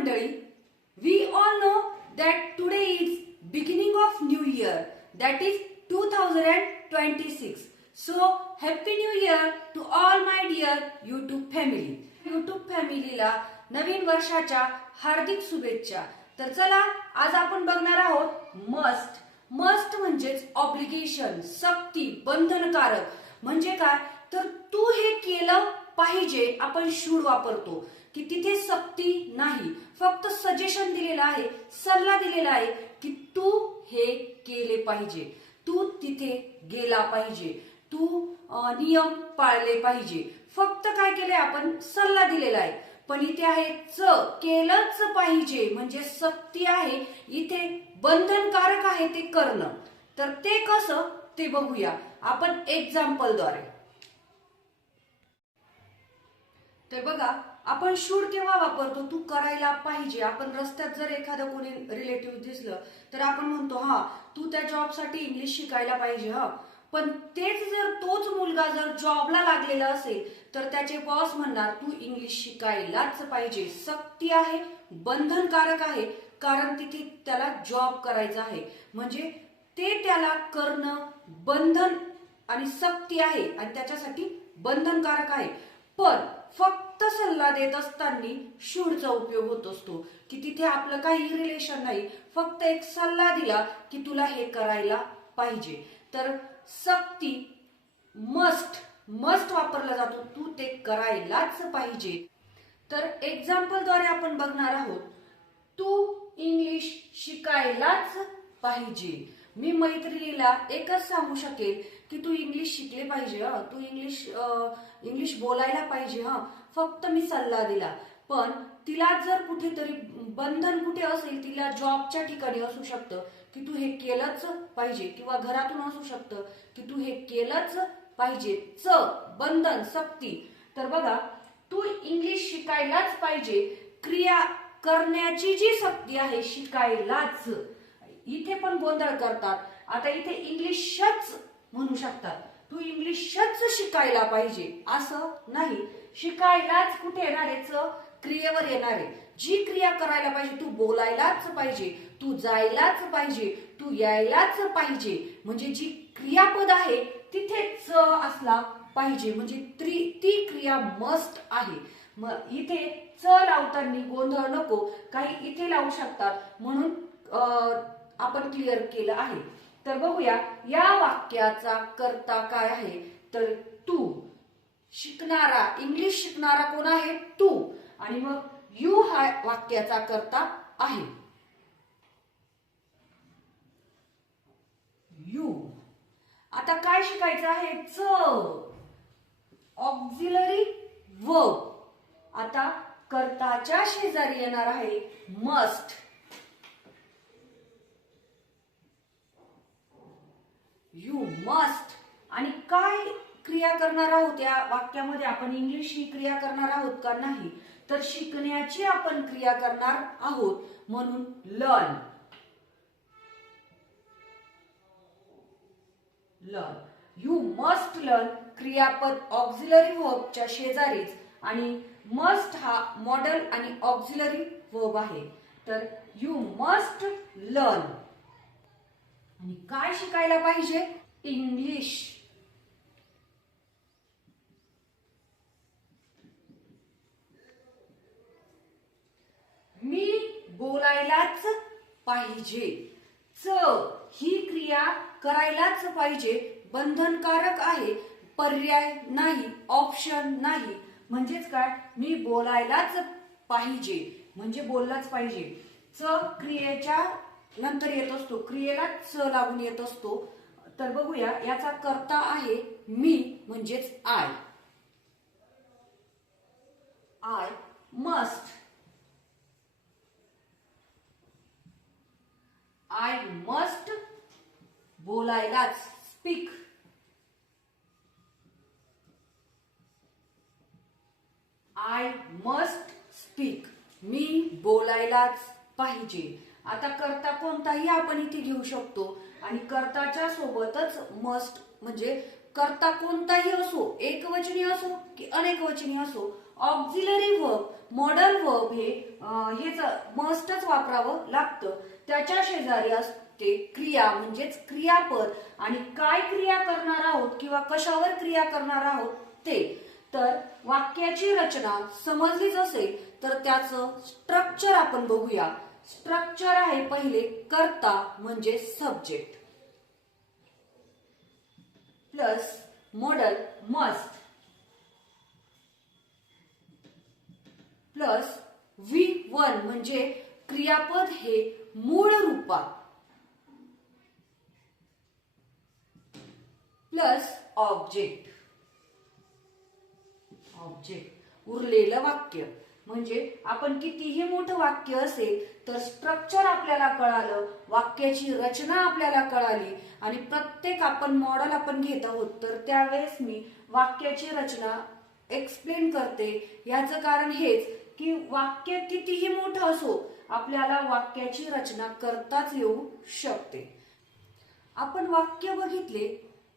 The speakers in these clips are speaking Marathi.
मंडळी, we all know that today is beginning of new year, that is 2026. So happy new year to all my dear YouTube family. YouTube फॅमिलीला नवीन वर्षाच्या हार्दिक शुभेच्छा. तर चला आज आपण बघणार आहोत मस्ट म्हणजेच ऑब्लिगेशन, सक्ती, बंधनकारक. म्हणजे काय तर तू हे केलं पाहिजे. आपण शुड वापरतो की तिथे सक्ती नाही, फक्त सजेशन दिलेलं आहे, सल्ला दिलेला आहे की तू हे केले पाहिजे, तू तिथे गेला पाहिजे, तू नियम पाळले पाहिजे. फक्त काय केले आपण, सल्ला दिलेला आहे. पण इथे आहे केलंच पाहिजे म्हणजे सक्ती आहे, इथे बंधनकारक आहे ते करणं. तर ते कसं ते बघूया आपण एक्झाम्पल द्वारे. तर बघा, आपण शुड केव्हा वापरतो, तू करायला पाहिजे. आपण रस्त्यात जर एखादं कोणी रिलेटिव्ह दिसलं तर आपण म्हणतो हा तू त्या जॉबसाठी इंग्लिश शिकायला पाहिजे. हा पण तेच जर तोच मुलगा जर जॉबला लागलेला असेल तर त्याचे बॉस म्हणणार तू इंग्लिश शिकायलाच पाहिजे. सक्ती आहे, बंधनकारक आहे, कारण तिथे त्याला जॉब करायचा आहे. म्हणजे ते त्याला करणं बंधन आणि सक्ती आहे आणि त्याच्यासाठी बंधनकारक आहे. पण फक्त सल्ला देत असताना शुडचा उपयोग होत असतो की तिथे आपलं काही रिलेशन नाही, फक्त एक सल्ला दिला की तुला हे करायला पाहिजे. तर सक्ती मस्ट वापरला जातो, तू ते करायलाच पाहिजे. तर एक्झाम्पल द्वारे आपण बघणार आहोत, तू इंग्लिश शिकायलाच पाहिजे. मी मैत्रिणीला एकच सांगू शकेल की तू इंग्लिश शिकले पाहिजे, तू इंग्लिश बोलायला पाहिजे. फक्त मी सल्ला दिला. पण तिला जर कुठेतरी बंधन कुठे असेल, तिला जॉबच्या ठिकाणी असू शकतं की तू हे केलंच पाहिजे, किंवा घरातून असू शकतं की तू हे केलंच पाहिजे. बंधन, सक्ती. तर बघा, तू इंग्लिश शिकायलाच पाहिजे. क्रिया करण्याची जी सक्ती आहे, शिकायलाच. इथे पण गोंधळ करतात. आता इथे इंग्लिशच म्हणू शकतात, तू इंग्लिशच शिकायला पाहिजे असं नाही. शिकायलाच कुठे येणार आहे, क्रियेवर येणार आहे. जी क्रिया करायला पाहिजे, तू बोलायलाच पाहिजे, तू जायलाच पाहिजे, तू यायलाच पाहिजे. म्हणजे जी क्रियापद आहे तिथे असला पाहिजे. म्हणजे ती क्रिया मस्ट आहे. मग इथे लावताना गोंधळ नको, काही इथे लावू शकतात, म्हणून आपण क्लिअर केलं आहे. तर बघूया या वाक्याचा कर्ता काय आहे. तर तू शिकणारा, इंग्लिश शिकणारा कोण आहे, तू. आणि मग यू हा वाक्याचा कर्ता आहे. यू. आता काय शिकायचं आहे, ऑक्झिलरी वर्ब. आता कर्ताच्या शेजारी येणार आहे मस्ट. You must. आणि काय क्रिया करणार आहोत या वाक्यामध्ये, आपण इंग्लिश ही क्रिया करणार आहोत का, नाही. तर शिकण्याची आपण क्रिया करणार आहोत, म्हणून लर्न. यू मस्ट लर्न क्रियापद ऑक्झिलरी वर्बच्या शेजारीच, आणि मस्ट हा मॉडल आणि ऑक्झिलरी वर्ब आहे. तर यू मस्ट लर्न. आणि काय शिकायला पाहिजे, इंग्लिश. मी बोलायलाच पाहिजे. ही क्रिया करायलाच पाहिजे, बंधनकारक आहे, पर्याय नाही, ऑप्शन नाही. म्हणजेच काय, मी बोलायलाच पाहिजे म्हणजे बोललाच पाहिजे. क्रियेच्या नंतर येत असतो, क्रियेला लागून येत असतो. तर बघूया, याचा कर्ता आहे मी म्हणजेच आय मस्ट. आय मस्ट बोलायलाच, स्पीक. आय मस्ट स्पीक, मी बोलायलाच पाहिजे. आता कर्ता कोणताही आपण इथे घेऊ शकतो, आणि कर्ताच्या सोबतच मस्ट म्हणजे कर्ता कोणताही असो, एकवचनी असो की अनेकवचनी असो, ऑक्झिलरी वर्ब, मॉडल वर्ब हेच मस्टच वापरावं लागतं. त्याच्या शेजारी असते क्रिया म्हणजेच क्रियापद, आणि काय क्रिया करणार आहोत किंवा कशावर क्रिया करणार आहोत ते. तर वाक्याची रचना समजलीच असेल तर त्याचं स्ट्रक्चर आपण बघूया. स्ट्रक्चर आहे पहिले कर्ता म्हणजे subject plus model must plus V1 म्हणजे क्रियापद हे मूळ रूपात प्लस ऑब्जेक्ट उरलेलं वाक्य. म्हणजे आपण कितीही मोठं वाक्य असेल तर स्ट्रक्चर आपल्याला कळालं, वाक्याची रचना आपल्याला कळाली, आणि प्रत्येक आपण मॉडेल आपण घेत आहोत तर त्यावेळेस मी वाक्याची रचना एक्सप्लेन करते. याचं कारण हेच की वाक्य कितीही मोठं असो आपल्याला वाक्याची रचना करताच येऊ शकते. आपण वाक्य बघितले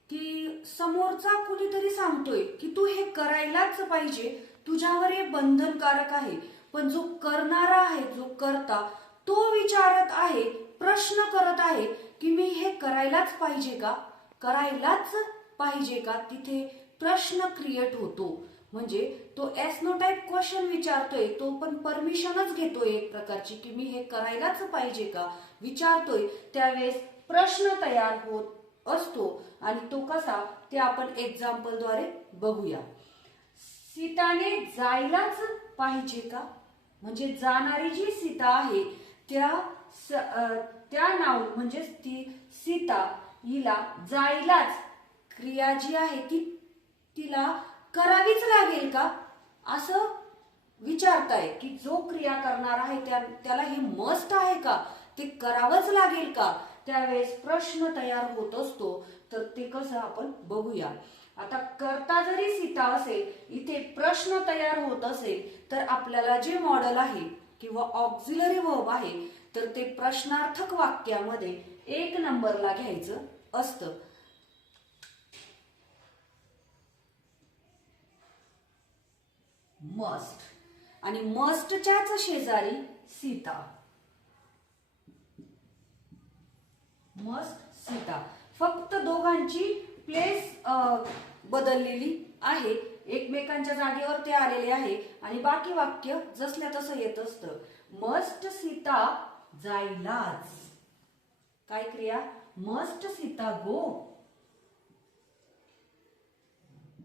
की समोरचा कुणीतरी सांगतोय की तू हे करायलाच पाहिजे, तुझ्यावर हे बंधनकारक आहे, पण जो करणारा आहे, जो करता, तो विचारत आहे, प्रश्न करत आहे की मी हे करायलाच पाहिजे का, करायलाच पाहिजे का. तिथे प्रश्न क्रिएट होतो. म्हणजे तो एस नो टाईप क्वेश्चन विचारतोय, तो पण परमिशनच घेतोय एक प्रकारची की मी हे करायलाच पाहिजे का विचारतोय. त्यावेळेस प्रश्न तयार होत असतो, आणि तो कसा ते आपण एक्झाम्पल द्वारे बघूया. सीताने जायलाच पाहिजे का, म्हणजे जाणारी जी सीता आहे त्या नाव म्हणजे ती सीता हिला जायलाच क्रिया जी आहे ती तिला करावीच लागेल का असं विचारताय. की जो क्रिया करणार आहे त्याला हे मस्ट आहे का, ते करावंच लागेल का. त्यावेळेस प्रश्न तयार होत असतो. तर ते कसं आपण बघूया. आता करता जरी सीता असेल, इथे प्रश्न तयार होत असेल तर आपल्याला जे मॉडेल आहे किंवा ऑक्झिलरी वर्ब आहे तर ते प्रश्नार्थक वाक्यामध्ये 1 नंबरला घ्यायचं असतं. मस्ट, आणि मस्टच्याच शेजारी सीता, मस्ट सीता. फक्त दोघांची प्लेस बदललेली आहे, एकमेकांच्या जागेवर ते आलेले आहे, आणि बाकी वाक्य जसल्या तसं येत असतं. मस्ट सीता जायलाच, काय क्रिया, मस्ट सीता गो,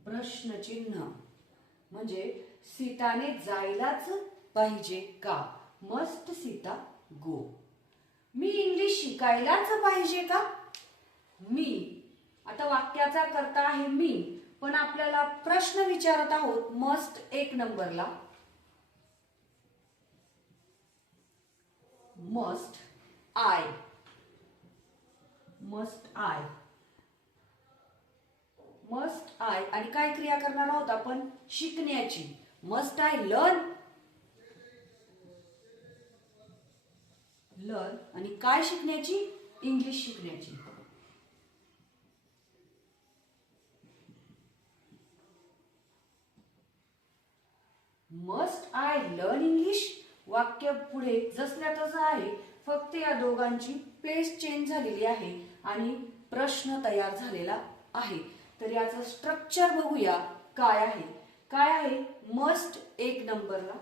प्रश्नचिन्ह. म्हणजे सीताने जायलाच पाहिजे का, मस्ट सीता गो. मी इंग्लिश शिकायलाच पाहिजे का, मी. आता वाक्याचा करता आहे मी, पण आपल्याला प्रश्न विचारत आहोत. मस्ट 1 नंबरला, must I, must I, must I. आणि काय क्रिया करणार आहोत आपण, शिकण्याची. Must I learn, learn. आणि काय शिकण्याची, इंग्लिश शिकण्याची. Must I learn English. वाक्य पुढे जसल्या तसं आहे, फक्त या दोघांची प्लेस चेंज झालेली आहे आणि प्रश्न तयार झालेला आहे. तर याचं स्ट्रक्चर बघूया काय आहे. काय आहे, मस्ट 1 नंबरला,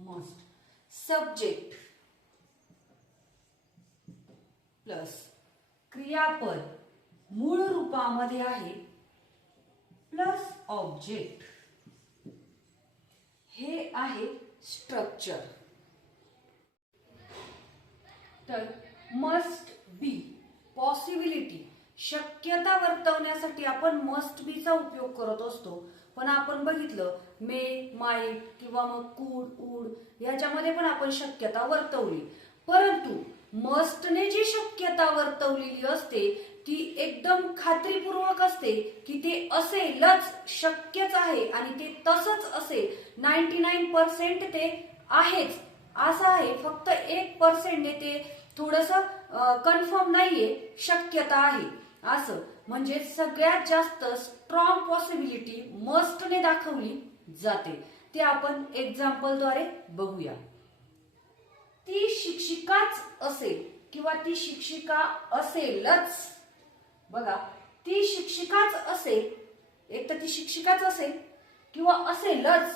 मस्ट सब्जेक्ट प्लस क्रियापद मूळ रूपामध्ये आहे प्लस ऑब्जेक्ट. हे आहे स्ट्रक्चर. तर मस्ट बी, पॉसिबिलिटी, शक्यता वर्तवण्यासाठी आपण मस्ट बीचा उपयोग करत असतो. पण आपण बघितलं मे, माईट किंवा मग कुड, वुड याच्यामध्ये पण आपण शक्यता वर्तवली. परंतु मस्टने जी शक्यता वर्तवलेली असते ती एकदम खात्रीपूर्वक असते की ते असेलच, शक्यच आहे आणि ते तसंच असेल. 99% ते आहेच असं आहे, फक्त 1% ते थोडंसं कन्फर्म नाहीये, शक्यता आहे असं. म्हणजे सगळ्यात जास्त स्ट्रॉंग पॉसिबिलिटी मस्टने दाखवली जाते. ते आपण एक्झाम्पलद्वारे बघूया. ती शिक्षिकाच असेल किंवा ती शिक्षिका असेलच. बघा, ती शिक्षिकाच असेल, एक तर ती शिक्षिकाच असेल किंवा असेलच,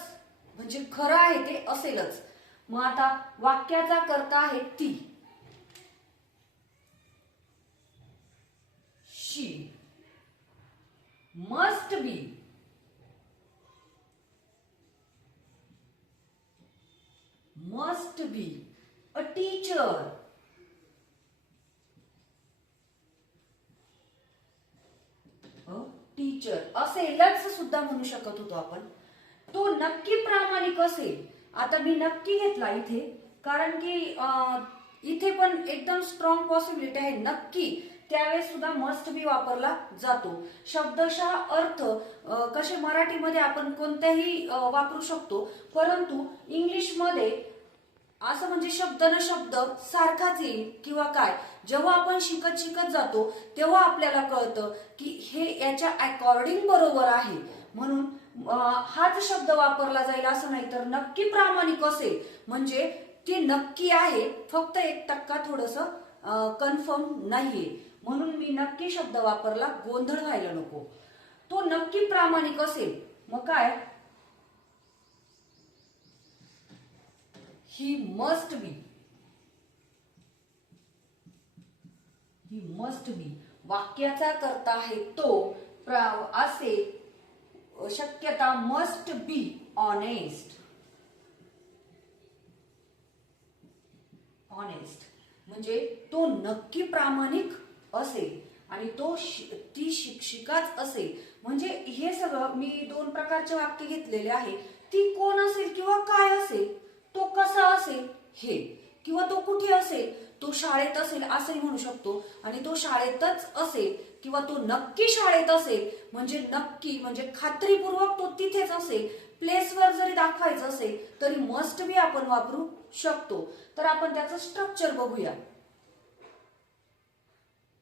म्हणजे खरं आहे ते असेलच. मग आता वाक्याचा कर्ता आहे ती. शी मस्ट बी अ टीचर. असेलच सुद्धा म्हणू शकत होतो आपण. तो नक्की प्रामाणिक असेल. आता मी नक्की घेतला इथे कारण की इथे पण एकदम स्ट्रॉंग पॉसिबिलिटी आहे नक्की, त्यावेळेस सुद्धा मस्ट बी वापरला जातो. शब्दशः अर्थ कसे मराठीमध्ये आपण कोणत्याही वापरू शकतो, परंतु इंग्लिशमध्ये असं म्हणजे शब्द न शब्द सारखाच येईल किंवा काय. जेव्हा आपण शिकत जातो तेव्हा आपल्याला कळतं की हे याच्या अकॉर्डिंग बरोबर आहे, म्हणून हाच शब्द वापरला जाईल असं नाही. तर नक्की प्रामाणिक असेल म्हणजे ते नक्की आहे, फक्त 1% थोडंसं कन्फर्म नाहीये, म्हणून मी नक्की शब्द वापरला, गोंधळ व्हायला नको. तो नक्की प्रामाणिक असेल मग काय, ही मस्ट बी. वाक्याचा कर्ता आहे तो. असे शक्यता मस्ट बी ऑनेस्ट. म्हणजे तो नक्की प्रामाणिक असेल आणि ती शिक्षिकाच असेल. म्हणजे हे सगळं मी 2 प्रकारचे वाक्य घेतलेले आहे. ती कोण असेल किंवा काय असेल, तो कसा असेल हे, किंवा तो कुठे असेल, तो शाळेत असेल असंही म्हणू शकतो. आणि तो शाळेतच असेल किंवा तो नक्की शाळेत असेल म्हणजे नक्की म्हणजे खात्रीपूर्वक तो तिथेच असेल. प्लेसवर जरी दाखवायचं असेल तरी मस्ट बी आपण वापरू शकतो. तर आपण त्याचं स्ट्रक्चर बघूया.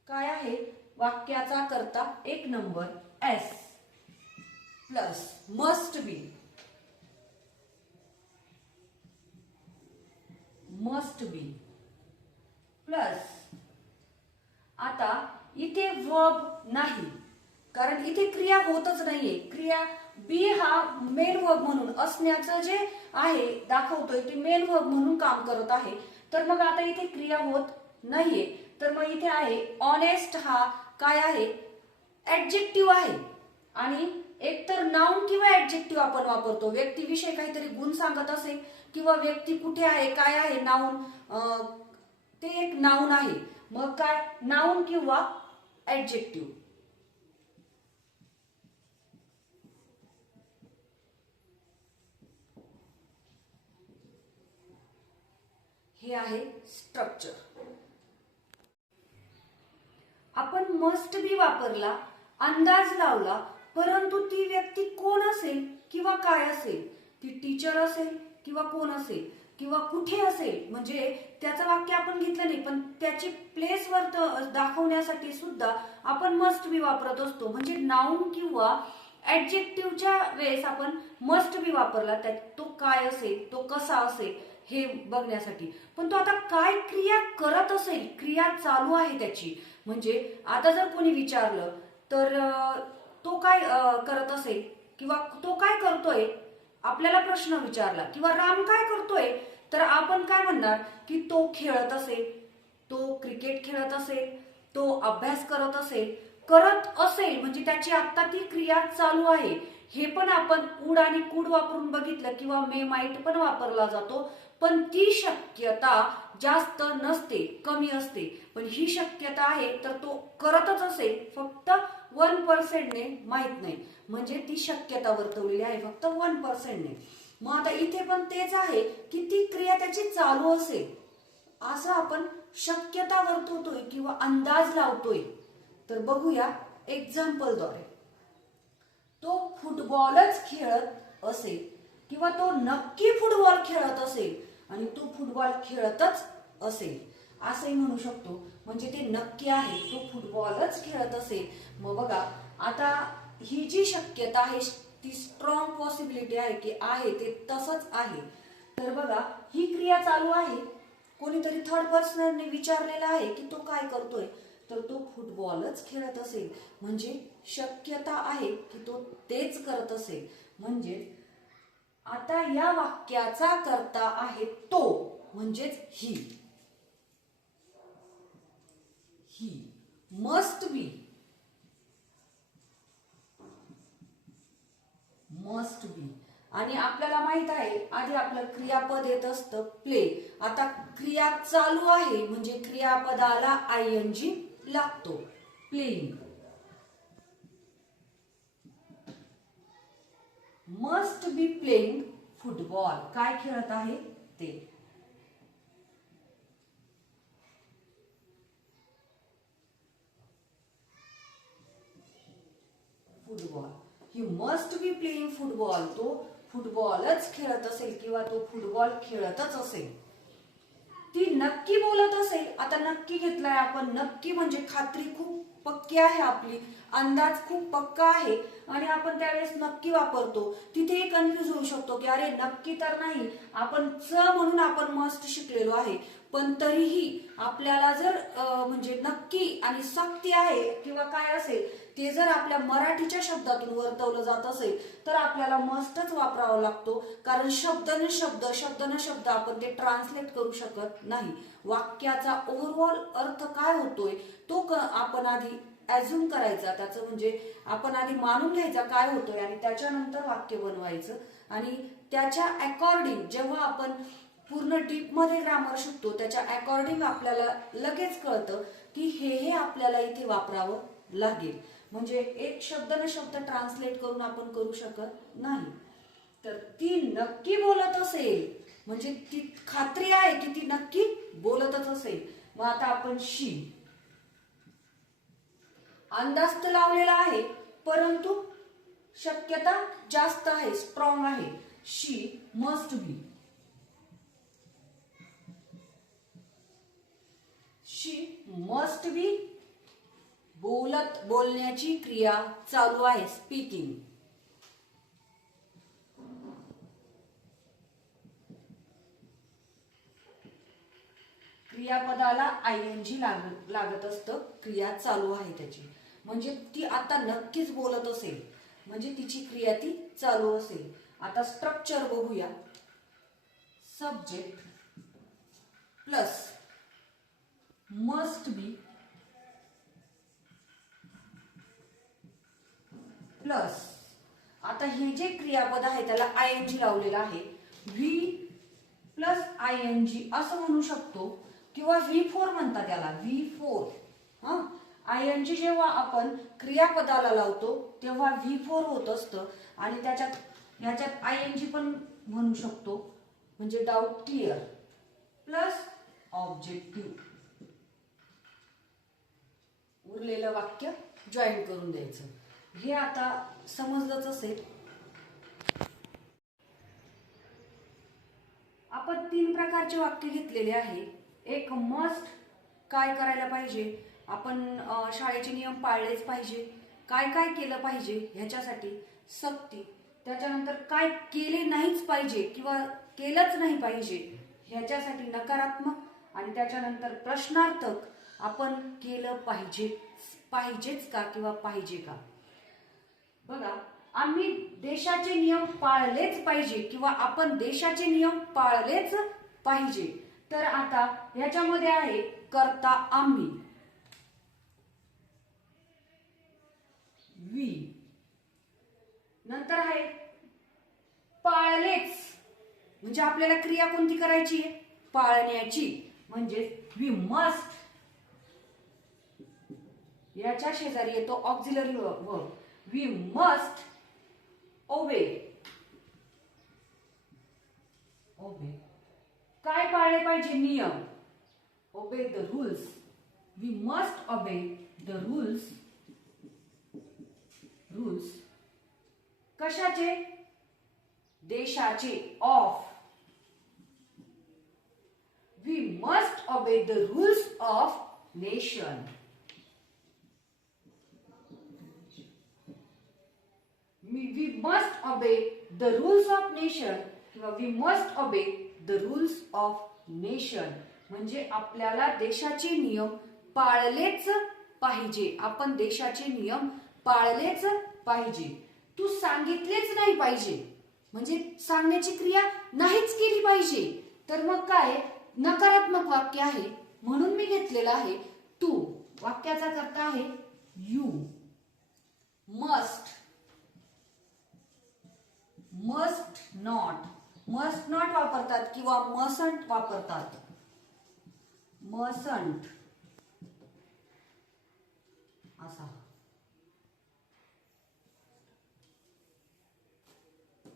काय आहे, वाक्याचा कर्ता 1 number S plus must be plus. आता इथे वर्ब नाही कारण इथे क्रिया होतच नाहीये. क्रिया बी हा मेन वर्ब म्हणून असण्याचं जे आहे दाखवतोय ते मेन वर्ब म्हणून काम करत आहे. तर मग आता इथे क्रिया होत नाहीये, तर मग इथे आहे ऑनेस्ट. हा काय आहे, ऍडजेक्टिव्ह आहे. आणि एकतर नाउन किंवा ऍडजेक्टिव्ह आपण वापरतो. व्यक्तीविषयी काहीतरी गुण सांगत असेल किंवा व्यक्ती कुठे आहे काय आहे, नाउन ते एक नाउन आहे. मग काय, नाउन किंवा ऍडजेक्टिव्ह. हे आहे स्ट्रक्चर. आपण मस्ट बी वापरला, अंदाज लावला, परंतु ती व्यक्ती कोण असेल किंवा काय असेल, ती टीचर असेल किंवा कोण असेल किंवा कुठे असेल, म्हणजे त्याचं वाक्य आपण घेतलं नाही पण त्याची प्लेसवर दाखवण्यासाठी सुद्धा आपण मस्ट बी वापरत असतो. म्हणजे नाउन किंवा ऍडजेक्टिव्हच्या वेळेस आपण मस्ट बी वापरला, त्यात तो काय असेल, तो कसा असेल हे बघण्यासाठी. पण तो आता काय क्रिया करत असेल, क्रिया चालू आहे त्याची. म्हणजे आता जर कोणी विचारलं तर तो काय करत असेल किंवा तो काय करतोय, आपल्याला प्रश्न विचारला किंवा राम काय करतोय, तर आपण काय म्हणणार की तो खेळत असेल, तो क्रिकेट खेळत असेल, तो अभ्यास करत असेल म्हणजे त्याची आता ती क्रिया चालू आहे. हे पण आपण वुड आणि कुड वापरून बघितलं किंवा मे माइट पण वापरला जातो, पण ती शक्यता जास्त नसते, कमी असते. पण ही शक्यता आहे तर तो करतच असेल, फक्त 1% ने माहित नाही, म्हणजे ती शक्यता वर्तवलेली आहे फक्त 1% ने. मग आता इथे पण तेच आहे की ती क्रिया त्याची चालू असेल असं आपण शक्यता वर्तवतोय किंवा अंदाज लावतोय. तर बघूया एक्झाम्पलद्वारे. तो फुटबॉलच खेळत असेल किंवा तो नक्की फुटबॉल खेळत असेल आणि तो फुटबॉल खेळतच असेल. असंही म्हणू शकतो. म्हणजे ते नक्की आहे, तो फुटबॉलच खेळत असेल. मग बघा, आता ही जी शक्यता आहे ती स्ट्रॉंग पॉसिबिलिटी आहे की आहे ते तसंच आहे. तर बघा, ही क्रिया चालू आहे, कोणीतरी थर्ड पर्सनने विचारलेलं आहे की तो काय करतोय, तर तो फुटबॉलच खेळत असेल. म्हणजे शक्यता आहे की तो तेच करत असेल. म्हणजे आता या वाक्याचा कर्ता आहे तो, म्हणजेच ही. He must be, must be. आणि आपल्याला माहित आहे, आधी आपलं क्रियापद येत असतं प्ले. आता क्रिया चालू आहे म्हणजे क्रियापदाला आयएनजी लागतो. Playing. Must be playing football. काय खेळत आहे ते. Football. He must be playing football. तो फुटबॉलच खेळत असेल किंवा तो फुटबॉल खेळतच असेल. ती नक्की बोलत असेल. आता नक्की घेतलाय आपण. नक्की म्हणजे खात्री खूप पक्की आहे आपली, अंदाज खूप पक्का आहे आणि आपण त्यावेळेस नक्की वापरतो. तिथे कन्फ्युज होऊ शकतो की अरे नक्की तर नाही, आपण म्हणून आपण मस्ट शिकलेलो आहे, पण तरीही आपल्याला जर म्हणजे नक्की आणि सक्ती आहे किंवा काय असेल ते जर आपल्या मराठीच्या शब्दातून वर्तवलं जात असेल तर आपल्याला मस्टच वापरावा लागतो. कारण शब्द न शब्द आपण ते ट्रान्सलेट करू शकत नाही. वाक्याचा ओव्हरऑल अर्थ काय होतोय तो आपण आधी ऍझ्युम करायचा, त्याचं म्हणजे आपण आधी मानून घ्यायचा काय होतोय आणि त्याच्यानंतर वाक्य बनवायचं. आणि त्याच्या अकॉर्डिंग जेव्हा आपण पूर्ण डीप मध्ये ग्रामर शिकतो त्याच्या अकॉर्डिंग आपल्याला लगेच कळतं की हे आपल्याला इथे वापरावं लागेल. म्हणजे एक शब्द न शब्द ट्रान्सलेट करून आपण करू शकत नाही. तर ती नक्की बोलत असेल म्हणजे ती खात्री आहे की ती नक्की बोलतच असेल. मग आता आपण शी. अंदाज तर लावलेला आहे परंतु शक्यता जास्त आहे, स्ट्रॉंग आहे. शी must be. She must be बोलण्याची क्रिया चालू आहे, स्पीकिंग. क्रियापदाला आयएनजी लागत असतं, क्रिया चालू आहे त्याची. म्हणजे ती आता नक्कीच बोलत असेल म्हणजे तिची क्रिया ती चालू असेल. आता स्ट्रक्चर बघूया. Subject plus must be plus आता हे जे क्रियापद आहे त्याला आयएनजी लावलेला आहे. व्ही प्लस आयएनजी असं म्हणू शकतो किंवा V4 म्हणतात त्याला. V4. हा, आयएनजी जेव्हा आपण क्रियापदाला लावतो तेव्हा V4 होत असतं आणि ह्याच्यात आयएनजी पण म्हणू शकतो. म्हणजे डाऊट क्लिअर प्लस ऑब्जेक्टिव्ह. उरलेलं वाक्य जॉईन करून द्यायचं. हे आता समजलंच असेल. आपण 3 प्रकारचे वाक्य घेतलेले आहे. एक मस्ट, काय करायला पाहिजे, आपण शाळेचे नियम पाळलेच पाहिजे, काय काय केलं पाहिजे ह्याच्यासाठी सक्ती. त्याच्यानंतर काय केले नाहीच पाहिजे किंवा केलंच नाही पाहिजे ह्याच्यासाठी नकारात्मक. आणि त्याच्यानंतर प्रश्नार्थक, आपण केलं पाहिजेच का किंवा पाहिजे का. बघा, आम्ही देशाचे नियम पाळलेच पाहिजे किंवा आपण देशाचे नियम पाळलेच पाहिजे. तर आता ह्याच्यामध्ये आहे कर्ता आम्ही. वी. नंतर आहे पाळलेच, म्हणजे आपल्याला क्रिया कोणती करायची आहे, पाळण्याची. म्हणजे वी मस्ट. याच्या शेजारी येतो ऑक्झिलरी वर्ब. वी मस्ट ओबे. ओबे, काय पाळले पाहिजे, नियम. Obey the rules. We must obey the rules. Rules कशाचे, देशाचे. Of. We We must obey the rules of nation. We must obey the rules of nation किंवा we must obey the rules of nation. म्हणजे आपल्याला देशाचे नियम पाळलेच पाहिजे. आपण देशाचे नियम पाळलेच पाहिजे. तू सांगितलेच नाही पाहिजे म्हणजे सांगण्याची क्रिया नाहीच केली पाहिजे. तर मग काय नकारात्मक वाक्य आहे म्हणून मी घेतलेलं आहे तू. वाक्याचा कर्ता आहे यू. मस्ट, मस्ट नॉट वापरतात किंवा मसंट वापरतात. मसंट असा.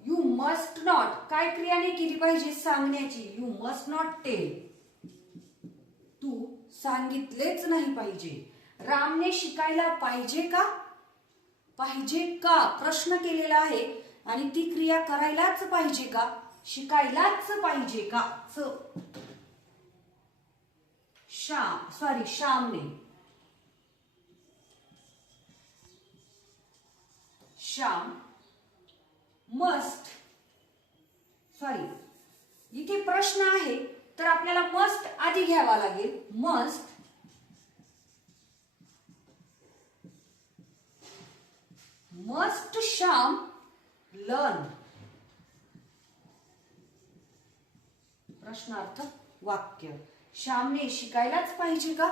यू मस्ट नॉट काय क्रिया नाही केली पाहिजे सांगण्याची. You must not tell. तू सांगितलेच नाही पाहिजे. रामने शिकायला पाहिजे का? पाहिजे का प्रश्न केलेला आहे आणि ती क्रिया करायलाच पाहिजे का? शिकायलाच पाहिजे का? श्यामने. श्याम मस्ट इथे प्रश्न आहे तर आपल्याला मस्ट आधी घ्यावा लागेल. Must Shyam learn. प्रश्नार्थ वाक्य. श्यामने शिकायलाच पाहिजे का?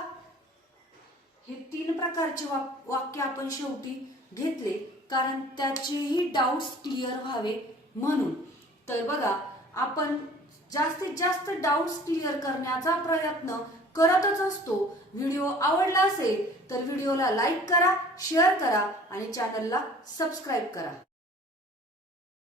हे 3 प्रकारचे वाक्य आपण शेवटी घेतले कारण त्याचेही डाउट्स क्लिअर व्हावे म्हणून. तर बघा आपण जास्तीत जास्त डाउट्स क्लिअर करण्याचा प्रयत्न करतच असतो. व्हिडिओ आवडला असेल तर व्हिडिओला लाईक करा, शेअर करा आणि चॅनलला सबस्क्राईब करा.